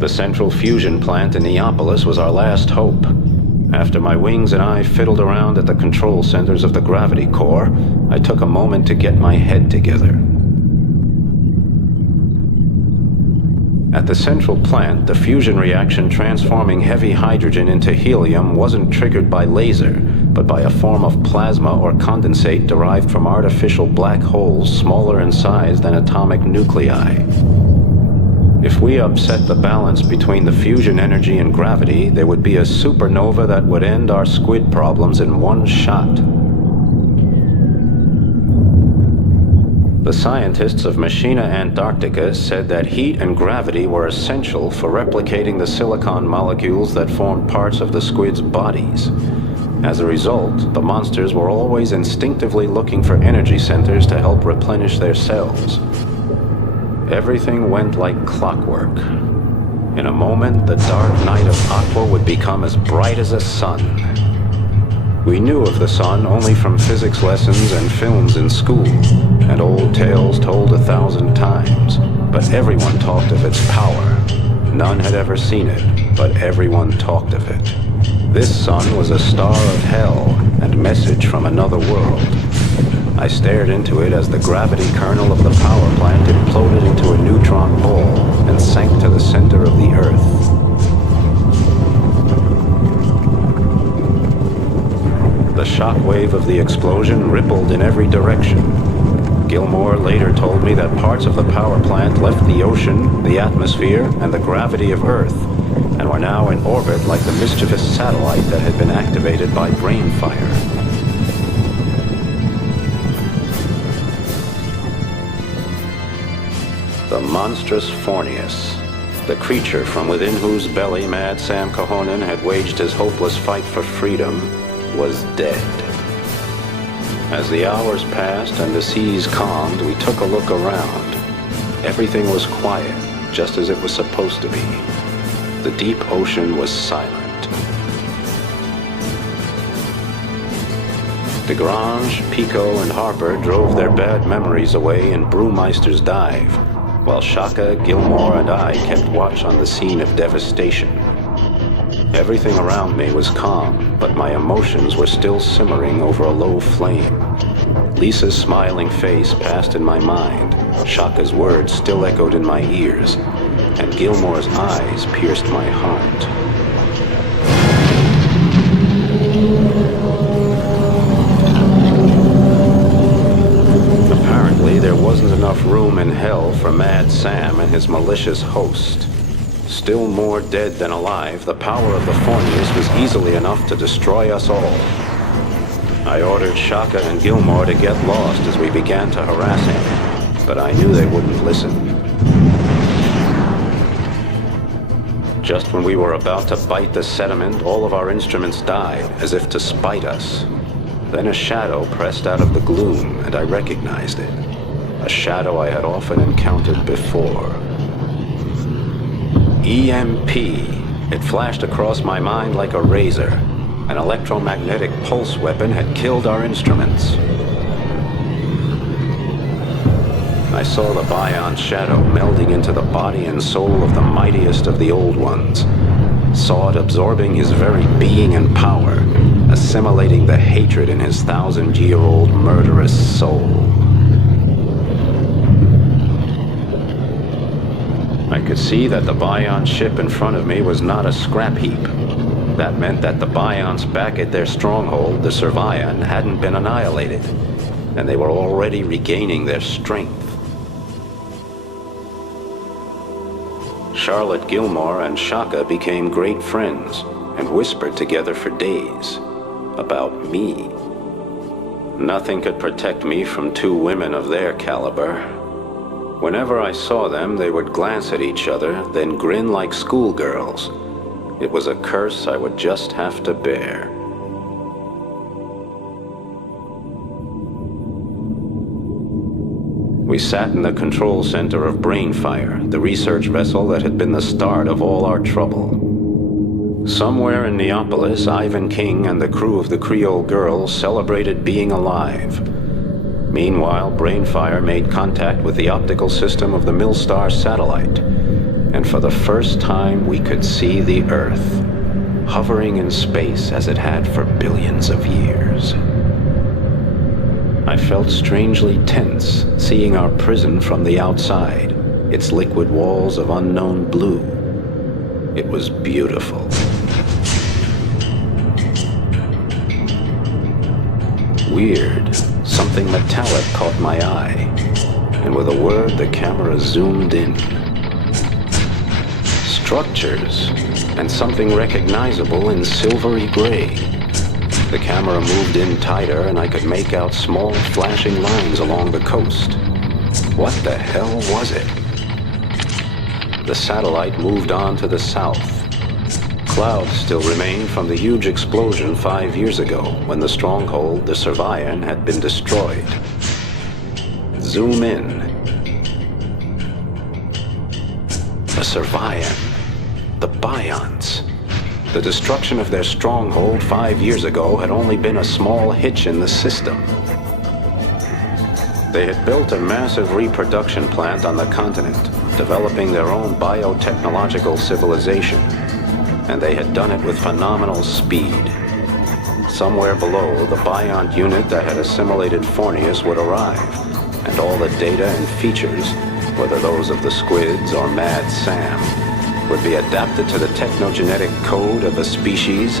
The central fusion plant in Neapolis was our last hope. After my wings and I fiddled around at the control centers of the gravity core, I took a moment to get my head together. At the central plant, the fusion reaction transforming heavy hydrogen into helium wasn't triggered by laser, but by a form of plasma or condensate derived from artificial black holes smaller in size than atomic nuclei. If we upset the balance between the fusion energy and gravity, there would be a supernova that would end our squid problems in one shot. The scientists of Machina Antarctica said that heat and gravity were essential for replicating the silicon molecules that formed parts of the squid's bodies. As a result, the monsters were always instinctively looking for energy centers to help replenish their cells. Everything went like clockwork. In a moment, the dark night of Aqua would become as bright as a sun. We knew of the sun only from physics lessons and films in school, and old tales told 1,000 times. But everyone talked of its power. None had ever seen it, but everyone talked of it. This sun was a star of hell and message from another world. I stared into it as the gravity kernel of the power plant imploded into a neutron ball and sank to the center of the Earth. The shockwave of the explosion rippled in every direction. Gilmore later told me that parts of the power plant left the ocean, the atmosphere, and the gravity of Earth, and were now in orbit like the mischievous satellite that had been activated by brain fire. The monstrous Fornius, the creature from within whose belly Mad Sam Cahonen had waged his hopeless fight for freedom, was dead. As the hours passed and the seas calmed, we took a look around. Everything was quiet, just as it was supposed to be. The deep ocean was silent. DeGrange, Pico, and Harper drove their bad memories away in Brewmeister's dive, while Shaka, Gilmore, and I kept watch on the scene of devastation. Everything around me was calm, but my emotions were still simmering over a low flame. Lisa's smiling face passed in my mind, Shaka's words still echoed in my ears, and Gilmore's eyes pierced my heart. Apparently, there wasn't enough room in hell for Mad Sam and his malicious host. Still more dead than alive, the power of the Fornius was easily enough to destroy us all. I ordered Shaka and Gilmore to get lost as we began to harass him, but I knew they wouldn't listen. Just when we were about to bite the sediment, all of our instruments died, as if to spite us. Then a shadow pressed out of the gloom, and I recognized it. A shadow I had often encountered before. EMP. It flashed across my mind like a razor. An electromagnetic pulse weapon had killed our instruments. I saw the Bion shadow melding into the body and soul of the mightiest of the old ones. Saw it absorbing his very being and power, assimilating the hatred in his 1,000-year-old murderous soul. I could see that the Bion ship in front of me was not a scrap heap. That meant that the Bions back at their stronghold, the Servion, hadn't been annihilated, and they were already regaining their strength. Charlotte Gilmore and Shaka became great friends and whispered together for days about me. Nothing could protect me from two women of their caliber. Whenever I saw them, they would glance at each other, then grin like schoolgirls. It was a curse I would just have to bear. We sat in the control center of Brainfire, the research vessel that had been the start of all our trouble. Somewhere in Neapolis, Ivan King and the crew of the Creole Girl celebrated being alive. Meanwhile, Brainfire made contact with the optical system of the Millstar satellite, and and for the first time we could see the Earth, hovering in space as it had for billions of years. I felt strangely tense, seeing our prison from the outside, its liquid walls of unknown blue. It was beautiful. Weird, something metallic caught my eye, and with a word the camera zoomed in. Structures, and something recognizable in silvery gray. The camera moved in tighter and I could make out small flashing lines along the coast. What the hell was it? The satellite moved on to the south. Clouds still remained from the huge explosion 5 years ago when the stronghold, the Survian, had been destroyed. Zoom in. The Survian. The Bions. The destruction of their stronghold 5 years ago had only been a small hitch in the system. They had built a massive reproduction plant on the continent, developing their own biotechnological civilization, and they had done it with phenomenal speed. Somewhere below, the Biont unit that had assimilated Fornius would arrive, and all the data and features, whether those of the squids or Mad Sam, would be adapted to the technogenetic code of a species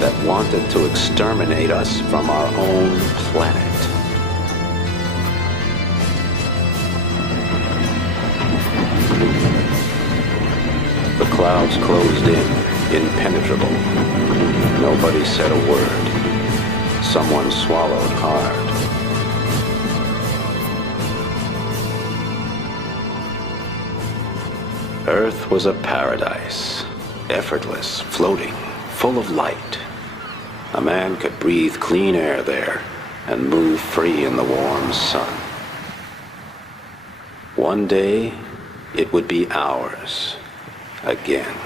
that wanted to exterminate us from our own planet. The clouds closed in, impenetrable. Nobody said a word. Someone swallowed hard. Earth was a paradise, effortless, floating, full of light. A man could breathe clean air there and move free in the warm sun. One day, it would be ours again.